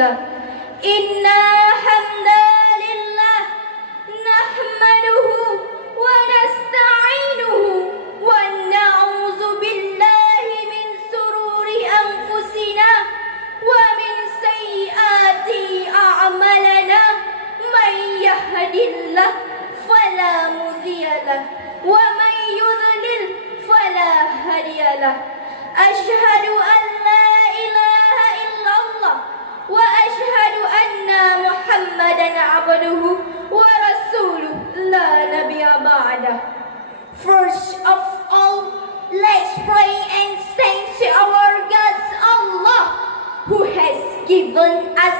Bismillah. Inna hamdalillah nahmaduhu wa nasta'inuhu wa na'udzu billahi min sururi anfusina wa min sayyiati a'malana man yahdihillah fala mudhiya lahu wa man yudlil fala hadiya lahu. Asyhadu an la ilaha illallah wa asyhadu anna Muhammadan abduhu wa rasuluh la nabiyya ba'dah. First of all, let's pray and thank to our God Allah who has given us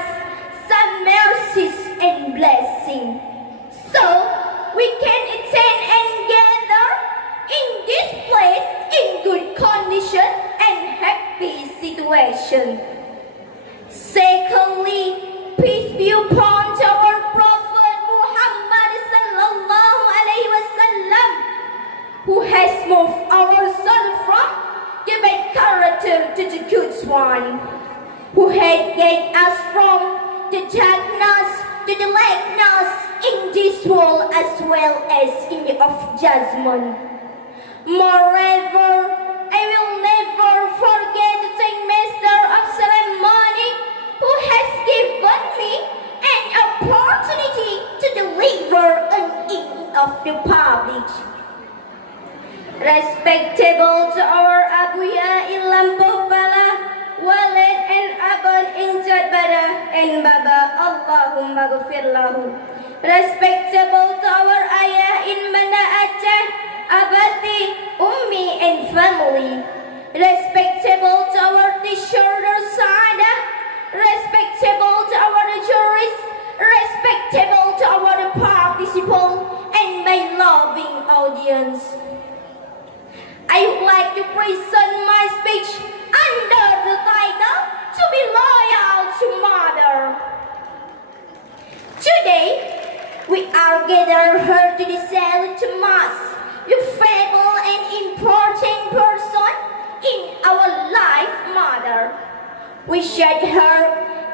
some mercies and blessings, so we can attend and gather in this place in good condition and happy situation. Secondly, peace be upon our Prophet Muhammad sallallahu alaihi wasallam, who has moved our soul from the bad character to the good one, who had guided us from the darkness to the lightness in this world as well as in the of judgment. Moreover, I will never forget to thank Master of Ceremony who has given me an opportunity to deliver an hymn of the public. Respectable to our Abuya in Lampopala, Walid and Abon in Jadbada and Baba, Allahumma ghafir lahu. Respectable to our Ayah in Mana Aceh, Abati, Ummi and family. Respectable to our teacher Darussa'adah. Respectable to our jurists. Respectable to our participants and my loving audience. I would like to present my speech under the title, To Be Loyal to Mother. Today, we are gathered here to declare to Mass, the faithful and important person in our life, Mother. We said her,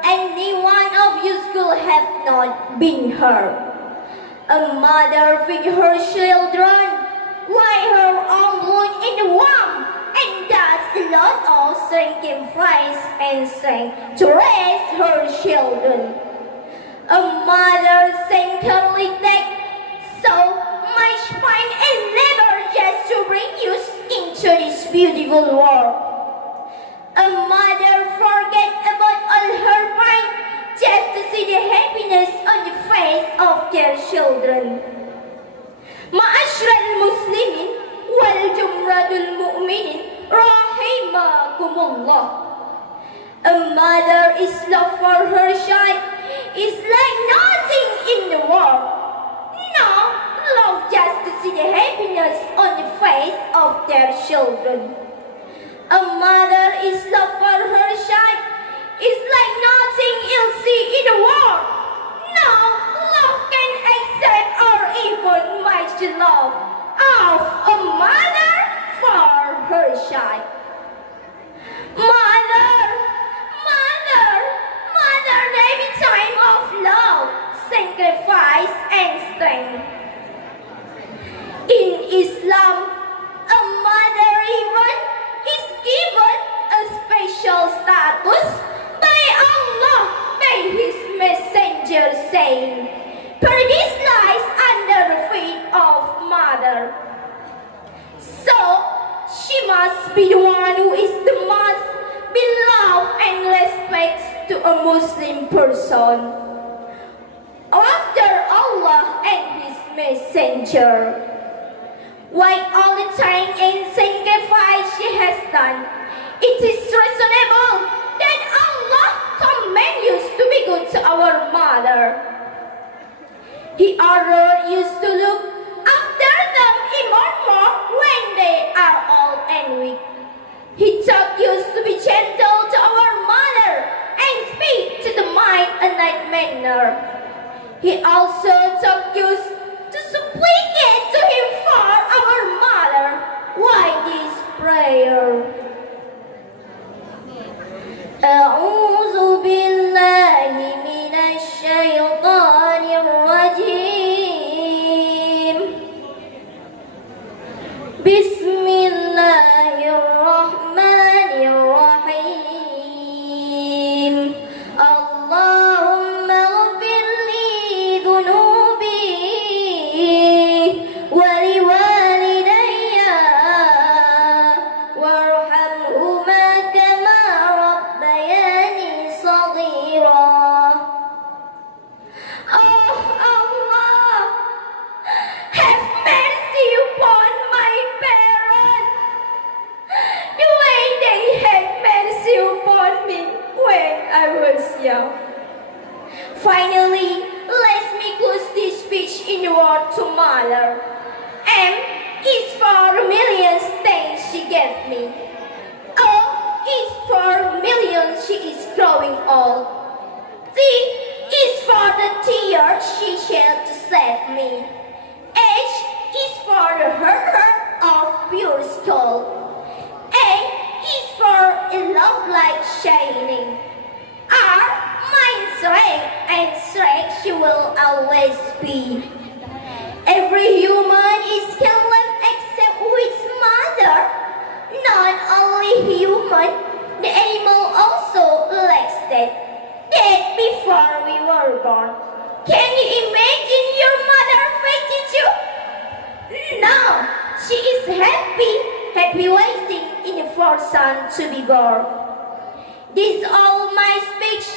any one of you could have not been her. A mother with her children, while her own blood in the womb, and thus alone all sacrifice and strength to raise her children. A mother saintly take so much pain and labor just to bring you into this beautiful world. A mother forget about all her pain just to see the happiness on the face of their children. Ma'asyiral muslimin wal jumratul mu'minin rahimakumullah. A mother is love for her child is like nothing in the world. No, love just to see the happiness on the face of their children. A mother is love for her child is like nothing else in the world. No, love can accept or even match the love of a mother for her child. Mother, every time of love, sacrifice and strength. In Islam, a mother even is given a special status by Allah, by His Messenger saying, Paradise lies under the feet of mother. So, she must be the one who is the most beloved and respected to a Muslim person after Allah and His Messenger. While all the time and sacrifice she has done, it is reasonable that Allah commands you to be good to our mother. He ordered you to look after them even more when they are old and weak. He taught you to be gentle to our mother and speak to the mind in that manner. He also taught you to supplicate to Him for our mother. Why this prayer? أعوذ بالله Saja. Finally, let me close this speech in the word to Mother. M is for the millions things she gave me. O is for millions she is growing old. T is for the tears she shed to save me. H is for the heart of pure soul. A is for a love light shining. R, my strength, and strength she will always be. Every human is can live except with mother. Not only human, the animal also likes that. That before we were born. Can you imagine your mother fated you? No, she is happy waiting in the first son to be born. This is all my speech.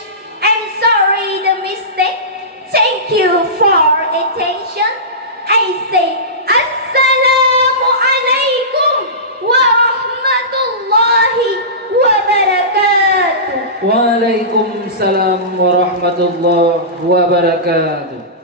I'm sorry the mistake. Thank you for attention. I say Assalamu alaikum warahmatullahi wabarakatuh. Waalaikumsalam warahmatullahi wabarakatuh.